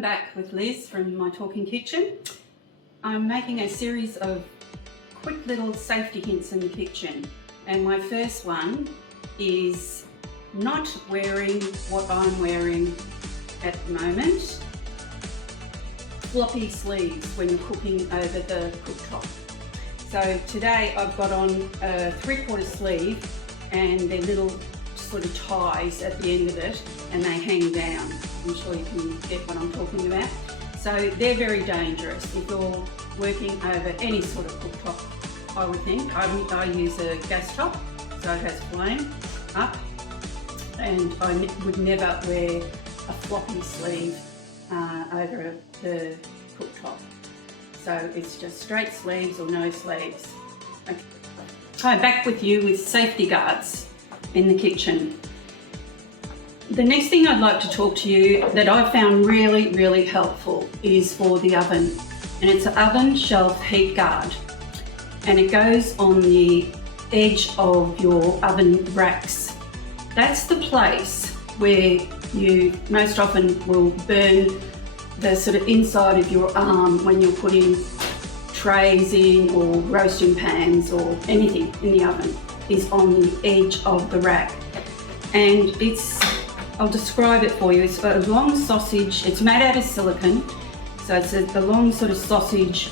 Welcome back with Liz from My Talking Kitchen. I'm making a series of quick little safety hints in the kitchen, and my first one is not wearing what I'm wearing at the moment, floppy sleeves when you're cooking over the cooktop. So today I've got on a 3/4 sleeve and they're little sort of ties at the end of it and they hang down. I'm sure you can get what I'm talking about. So they're very dangerous if you're working over any sort of cooktop, I would think. I use a gas top, so it has flame up, and I would never wear a floppy sleeve over the cooktop. So it's just straight sleeves or no sleeves. Okay. Hi, back with you with safety guards in the kitchen. The next thing I'd like to talk to you that I found really helpful is for the oven, and it's an oven shelf heat guard, and it goes on the edge of your oven racks. That's the place where you most often will burn the sort of inside of your arm when you're putting trays in or roasting pans or anything in the oven is on the edge of the rack. And I'll describe it for you. It's got a long sausage, it's made out of silicone, so it's a long sort of sausage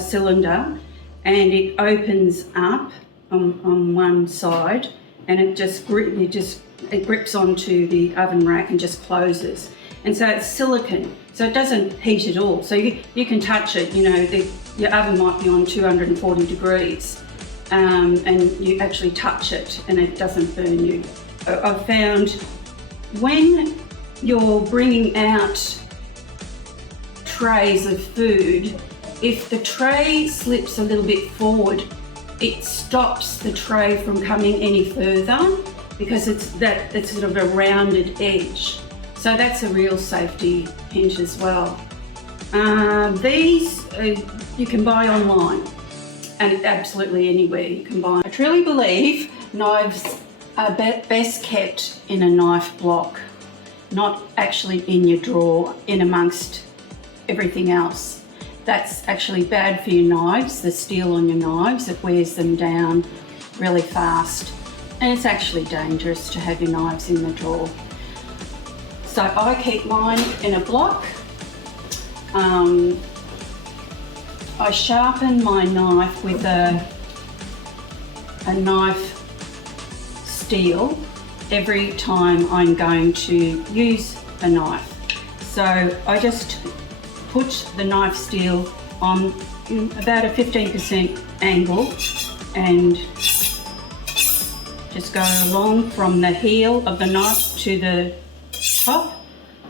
cylinder, and it opens up on one side, and it grips onto the oven rack and just closes. And so it's silicone, so it doesn't heat at all. So you can touch it, your oven might be on 240 degrees, and you actually touch it and it doesn't burn you. I've found when you're bringing out trays of food, if the tray slips a little bit forward, it stops the tray from coming any further because it's sort of a rounded edge. So that's a real safety hint as well. These you can buy online and absolutely anywhere you can buy. I truly believe knives are best kept in a knife block, not actually in your drawer, in amongst everything else. That's actually bad for your knives, the steel on your knives. It wears them down really fast, and it's actually dangerous to have your knives in the drawer. So I keep mine in a block. I sharpen my knife with a knife steel every time I'm going to use a knife. So I just put the knife steel on about a 15% angle and just go along from the heel of the knife to the top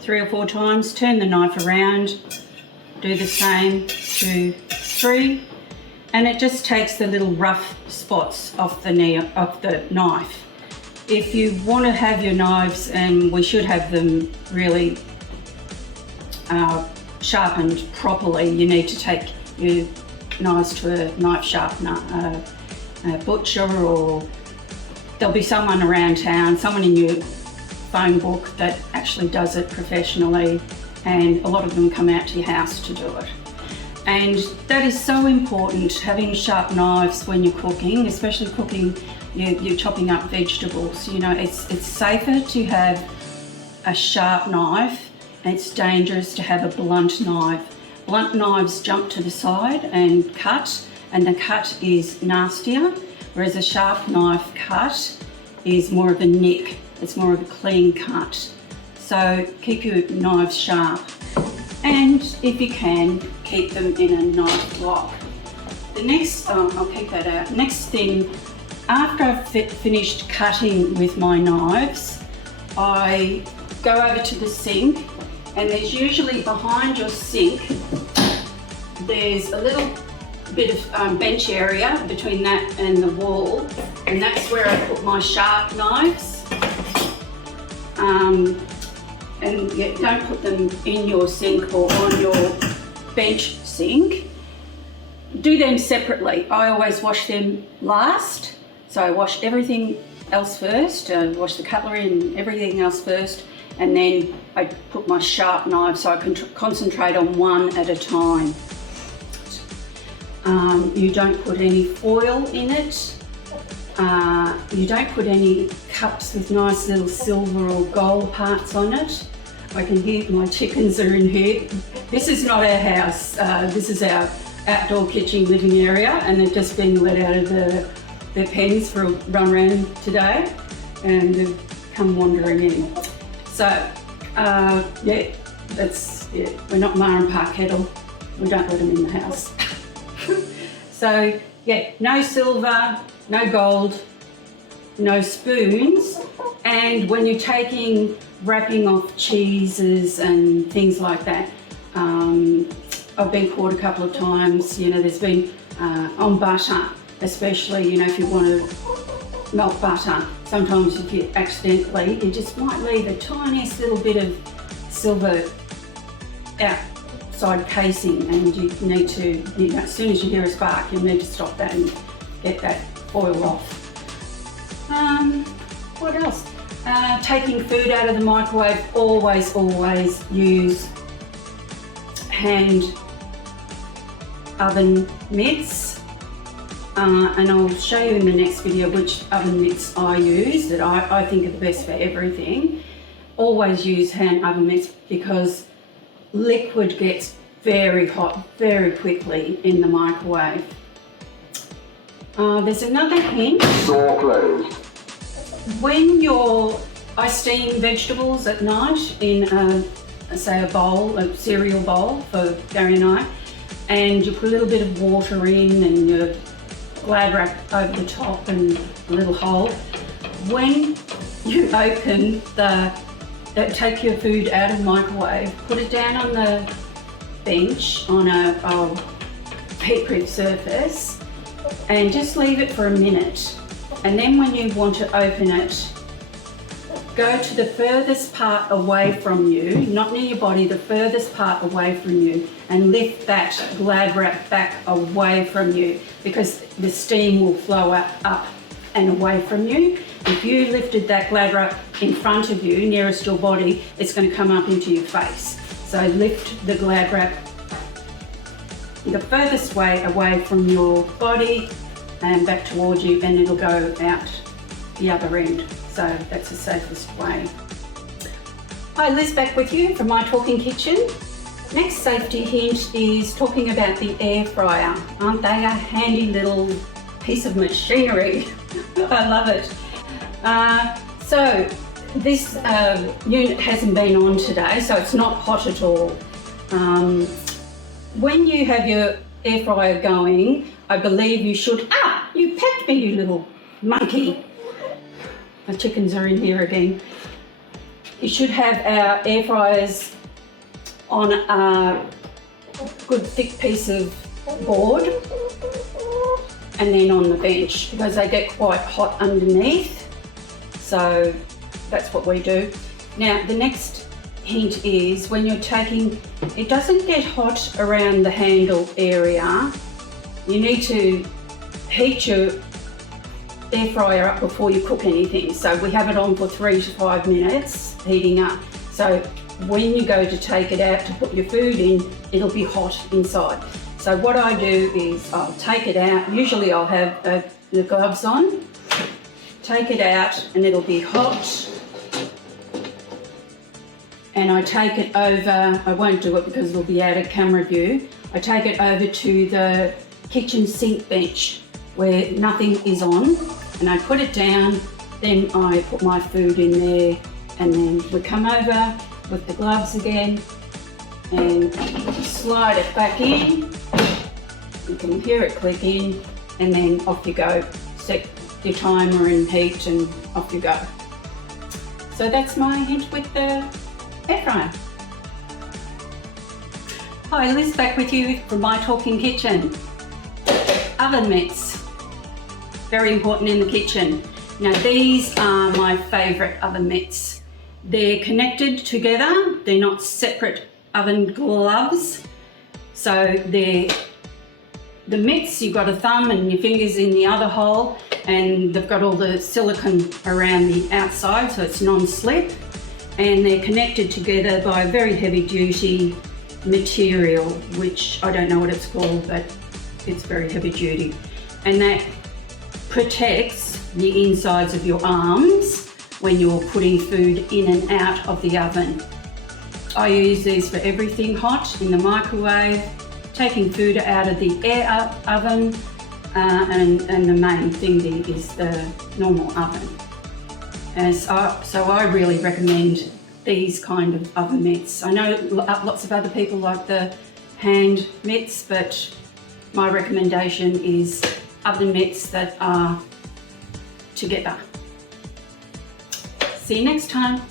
3 or 4 times, turn the knife around, do the same 2, 3, and it just takes the little rough spots off the knife. If you want to have your knives, and we should have them really sharpened properly, you need to take your knives to a knife sharpener, a butcher, or there'll be someone around town, someone in your phone book that actually does it professionally, and a lot of them come out to your house to do it. And that is so important, having sharp knives when you're cooking, especially cooking, you're chopping up vegetables. It's safer to have a sharp knife, and it's dangerous to have a blunt knife. Blunt knives jump to the side and cut, and the cut is nastier, whereas a sharp knife cut is more of a nick. It's more of a clean cut. So keep your knives sharp, and if you can, keep them in a knife block. The next, I'll keep that out. Next thing, after I've finished cutting with my knives, I go over to the sink, and there's usually behind your sink, there's a little bit of bench area between that and the wall, and that's where I put my sharp knives. And don't put them in your sink or on your bench sink. Do them separately. I always wash them last. So I wash everything else first, wash the cutlery and everything else first, and then I put my sharp knife so I can concentrate on one at a time. You don't put any foil in it. You don't put any cups with nice little silver or gold parts on it. I can hear my chickens are in here. This is not our house. This is our outdoor kitchen living area, and they've just been let out of their pens for a run around today, and they've come wandering in. So yeah, we're not mar and par kettle. We don't let them in the house. So yeah, no silver, no gold, no spoons. And when you're taking wrapping off cheeses and things like that, I've been caught a couple of times, you know, there's been on butter, especially, you know, if you want to melt butter, sometimes if you accidentally, you just might leave a tiniest little bit of silver outside casing, and you need to, you know, as soon as you hear a spark, you need to stop that and get that foil off. What else? Taking food out of the microwave, always use hand oven mitts, and I'll show you in the next video which oven mitts I use that I think are the best for everything. Always use hand oven mitts because liquid gets very hot very quickly in the microwave. There's another hint. Door closed. When I steam vegetables at night in say a bowl, a cereal bowl for Gary and I, and you put a little bit of water in and you Glad wrap over the top and a little hole. When you open take your food out of the microwave, put it down on the bench on a heat-proof surface and just leave it for a minute. And then when you want to open it, go to the furthest part away from you, not near your body, the furthest part away from you, and lift that Glad wrap back away from you, because the steam will flow up and away from you. If you lifted that Glad wrap in front of you, nearest your body, it's going to come up into your face. So lift the Glad wrap the furthest way away from your body and back towards you, and it'll go out the other end. So that's the safest way. Hi, Liz back with you from My Talking Kitchen. Next safety hint is talking about the air fryer. Aren't they a handy little piece of machinery? I love it. So this unit hasn't been on today, so it's not hot at all. When you have your air fryer going, I believe you should, you pecked me, you little monkey. The chickens are in here again. You should have our air fryers on a good thick piece of board and then on the bench, because they get quite hot underneath. So that's what we do. Now the next hint is when you're taking, it doesn't get hot around the handle area. You need to heat your air fryer up before you cook anything. So we have it on for 3 to 5 minutes heating up. So when you go to take it out to put your food in, it'll be hot inside. So what I do is I'll take it out. Usually I'll have the gloves on. Take it out and it'll be hot. And I take it over, I won't do it because it'll be out of camera view. I take it over to the kitchen sink bench where nothing is on, and I put it down, then I put my food in there, and then we come over with the gloves again and slide it back in. You can hear it click in, and then off you go. Set your timer in heat and off you go. So that's my hint with the air fryer. Hi, Liz back with you from My Talking Kitchen. Oven mitts, very important in the kitchen. Now these are my favourite oven mitts. They're connected together, they're not separate oven gloves. So they're the mitts, you've got a thumb and your fingers in the other hole, and they've got all the silicone around the outside so it's non-slip. and they're connected together by a very heavy duty material, which I don't know what it's called, but it's very heavy duty, and that protects the insides of your arms when you're putting food in and out of the oven. I use these for everything hot, in the microwave, taking food out of the air oven, and the main thing is the normal oven. So I really recommend these kind of oven mitts. I know lots of other people like the hand mitts, but my recommendation is oven mitts that are together. See you next time.